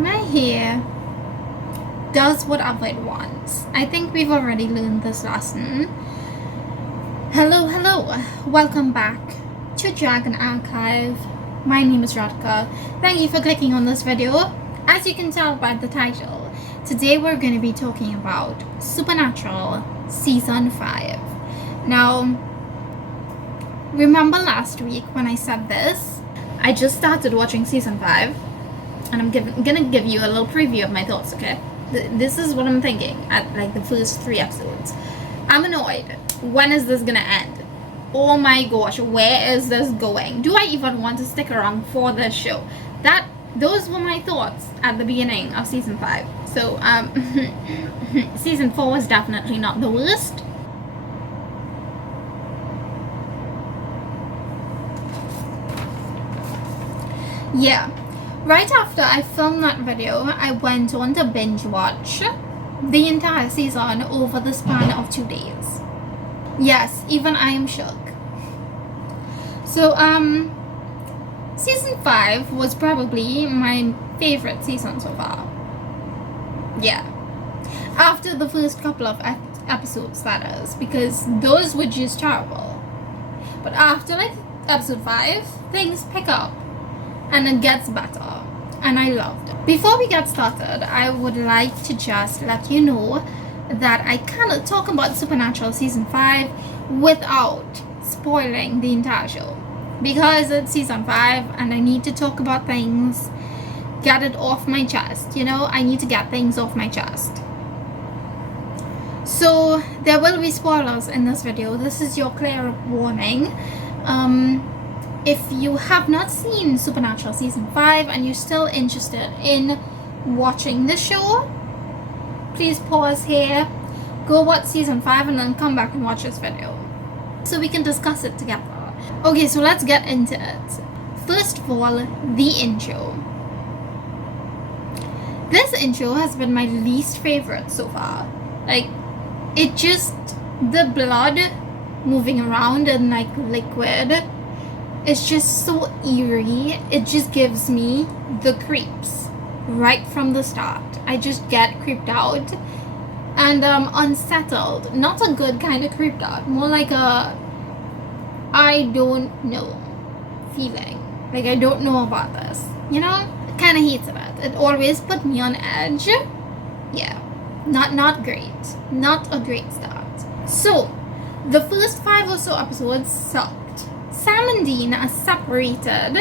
my hair does whatever it wants. I think we've already learned this lesson. Hello, welcome back to Dragon Archive. My name is Radka. Thank you for clicking on this video. As you can tell by the title, today we're going to be talking about Supernatural Season 5. Now, remember last week when I said this? I just started watching Season 5, and I'm gonna give you a little preview of my thoughts, okay? This is what I'm thinking at like the first 3 episodes. I'm annoyed. When is this gonna end? Oh my gosh, where is this going? Do I even want to stick around for this show? Those were my thoughts at the beginning of Season 5. So, Season 4 was definitely not the worst. Yeah. Right after I filmed that video, I went on to binge watch the entire season over the span of 2 days. Yes, even I am shook. So, Season 5 was probably my favorite season so far. Yeah. After the first couple of episodes, that is, because those were just terrible. But after, like, episode 5, things pick up. And it gets better, and I loved it. Before we get started, I would like to just let you know that I cannot talk about Supernatural Season 5 without spoiling the entire show, because it's Season 5 and I need to talk about things, get it off my chest, you know, I need to get things off my chest. So there will be spoilers in this video. This is your clear warning. If you have not seen Supernatural Season 5 and you're still interested in watching the show, please pause here, go watch Season 5 and then come back and watch this video so we can discuss it together. Okay, so let's get into it. First of all, the intro. This intro has been my least favorite so far. Like, it just, the blood moving around in like liquid, it's just so eerie. It just gives me the creeps right from the start. I just get creeped out and unsettled. Not a good kind of creeped out, more like a I don't know feeling. Like, I don't know about this, you know? I kind of hated it. It always put me on edge. Yeah, not great. Not a great start. So the first 5 or so episodes sucked. Sam and Dean are separated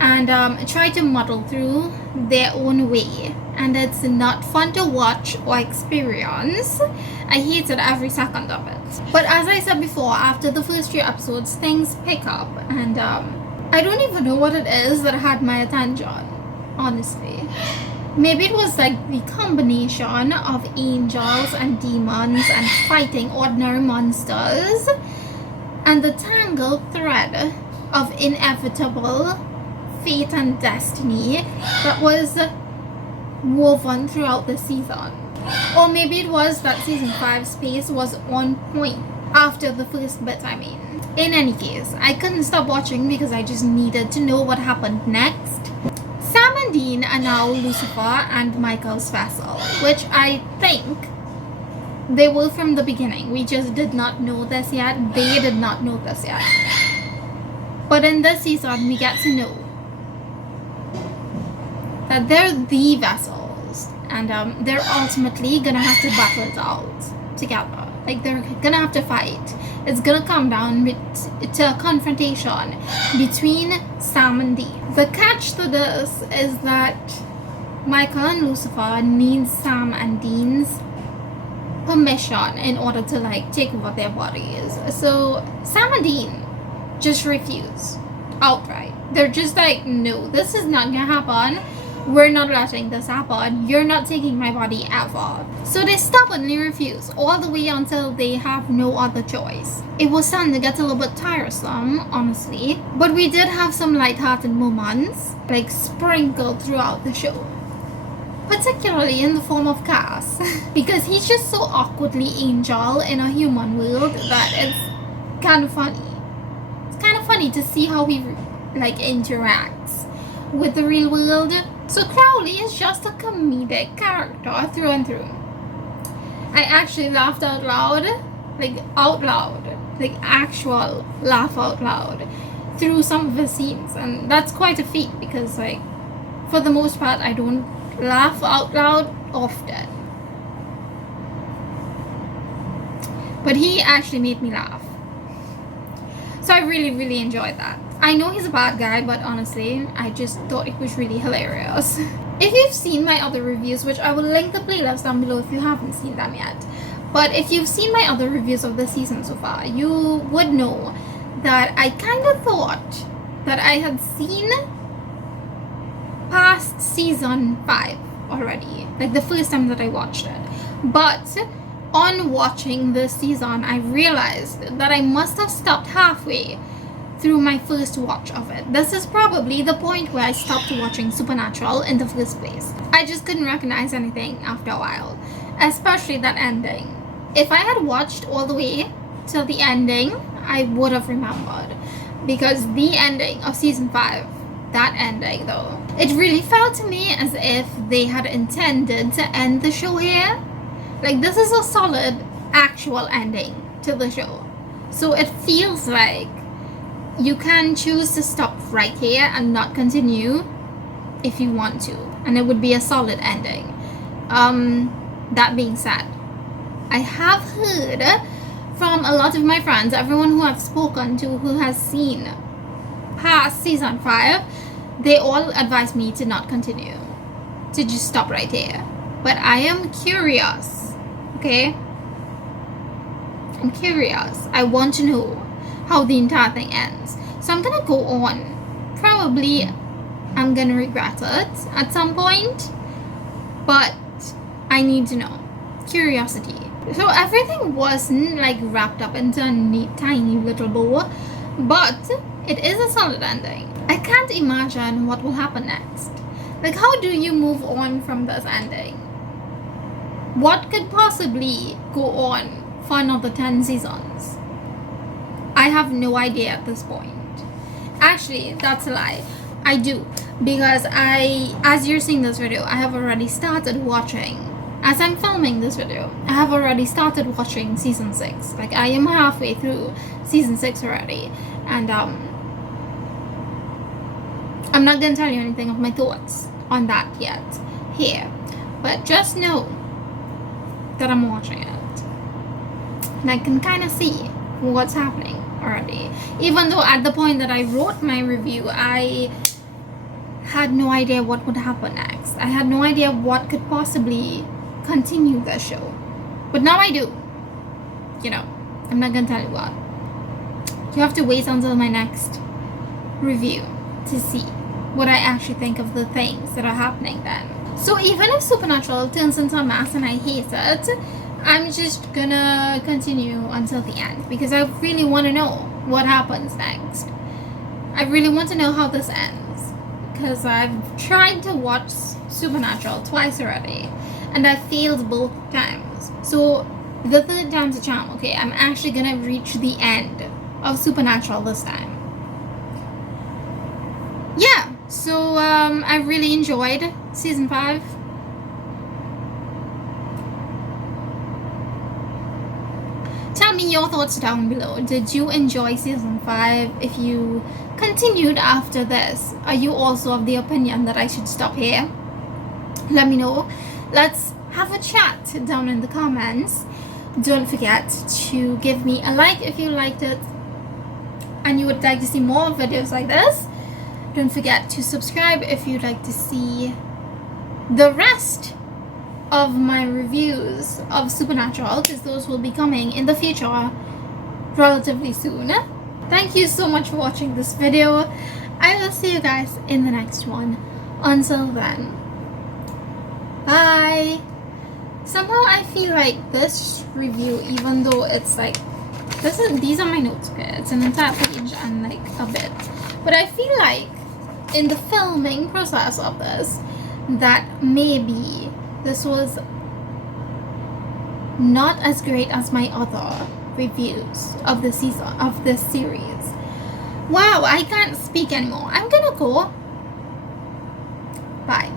and try to muddle through their own way, and it's not fun to watch or experience. I hated every second of it. But as I said before, after the first few episodes, things pick up, and I don't even know what it is that had my attention, honestly. Maybe it was like the combination of angels and demons and fighting ordinary monsters, and the tangled thread of inevitable fate and destiny that was woven throughout the season. Or maybe it was that Season 5's pace was on point after the first bit, I mean. In any case, I couldn't stop watching because I just needed to know what happened next. Sam and Dean are now Lucifer and Michael's vessel, which I think they were from the beginning. We just did not know this yet. They did not know this yet. But in this season, we get to know that they're the vessels, and they're ultimately gonna have to battle it out together. Like, they're gonna have to fight. It's gonna come down to a confrontation between Sam and Dean. The catch to this is that Michael and Lucifer need Sam and Dean's permission in order to like take over their bodies. So Sam and Dean just refuse outright. They're just like, no, this is not gonna happen. We're not letting this happen. You're not taking my body ever. So they stubbornly refuse all the way until they have no other choice. It was starting to get a little bit tiresome, honestly, but we did have some light-hearted moments like sprinkled throughout the show, particularly in the form of Cass, because he's just so awkwardly angel in a human world that it's kind of funny. It's kind of funny to see how he like interacts with the real world So Crowley is just a comedic character through and through. I actually laughed out loud, like actual laugh out loud through some of the scenes, and that's quite a feat because, like, for the most part, I don't laugh out loud often. But he actually made me laugh. So I really, really enjoyed that. I know he's a bad guy, but honestly, I just thought it was really hilarious. If you've seen my other reviews, which I will link the playlist down below if you haven't seen them yet, but if you've seen my other reviews of the season so far, you would know that I kind of thought that I had seen past season 5 already, like the first time that I watched it. But on watching this season, I realized that I must have stopped halfway through my first watch of it. This is probably the point where I stopped watching Supernatural in the first place. I just couldn't recognize anything after a while, especially that ending. If I had watched all the way till the ending, I would have remembered, because the ending of season 5, that ending though, it really felt to me as if they had intended to end the show here. Like, this is a solid actual ending to the show, so it feels like you can choose to stop right here and not continue if you want to, and it would be a solid ending. That being said, I have heard from a lot of my friends, everyone who I've spoken to who has seen past season 5, they all advise me to not continue, to just stop right here. But I am curious, okay? I'm curious. I want to know how the entire thing ends. So I'm gonna go on. Probably I'm gonna regret it at some point, but I need to know. Curiosity. So everything wasn't like wrapped up into a neat tiny little bow, but it is a solid ending. I can't imagine what will happen next. Like, how do you move on from this ending? What could possibly go on for another 10 seasons? I have no idea at this point. Actually, that's a lie. I do, because as you're seeing this video, I have already started watching. As I'm filming this video, I have already started watching season 6. Like, I am halfway through season 6 already, and I'm not gonna tell you anything of my thoughts on that yet here, but just know that I'm watching it, and I can kind of see what's happening already. Even though at the point that I wrote my review, I had no idea what would happen next. I had no idea what could possibly continue the show, but now I do. You know, I'm not gonna tell you what. You have to wait until my next review to see what I actually think of the things that are happening then. So even if Supernatural turns into a mess and I hate it, I'm just gonna continue until the end, because I really want to know what happens next. I really want to know how this ends, because I've tried to watch Supernatural twice already, and I failed both times. So the third time's a charm. Okay, I'm actually gonna reach the end of Supernatural this time. Yeah, so I really enjoyed season 5. Tell me your thoughts down below. Did you enjoy season 5? If you continued after this, are you also of the opinion that I should stop here? Let me know. Let's have a chat down in the comments. Don't forget to give me a like if you liked it and you would like to see more videos like this. Don't forget to subscribe if you'd like to see the rest of my reviews of Supernatural, because those will be coming in the future relatively soon. Thank you so much for watching this video. I will see you guys in the next one. Until then, bye. Somehow I feel like this review, even though it's like, these are my notes, okay? It's an entire page and like a bit, but I feel like in the filming process of this, that maybe this was not as great as my other reviews of the season, of this series. Wow, I can't speak anymore. I'm gonna go. Bye.